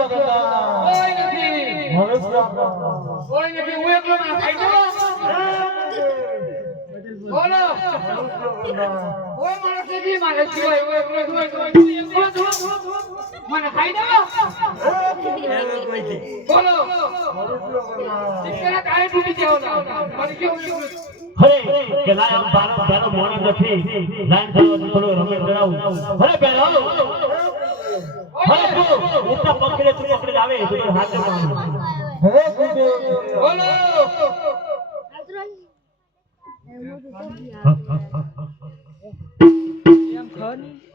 કોઈ નથી હું એકલો ના ખાઈ જાવ બોલો કોઈ માણસ નથી મારે જીવાય હું એકલો મને ખાઈ જાવ બોલો દીકરા કાય ડૂબી જાવ ના મરી ગયો અરે કે લાય આમ તારો મોણો નથી લાઈન થોડો રમે કરાવું અરે બેરો અરે તું ઉઠા પકડે આવે તો હાથ માં બોલો એમ ખની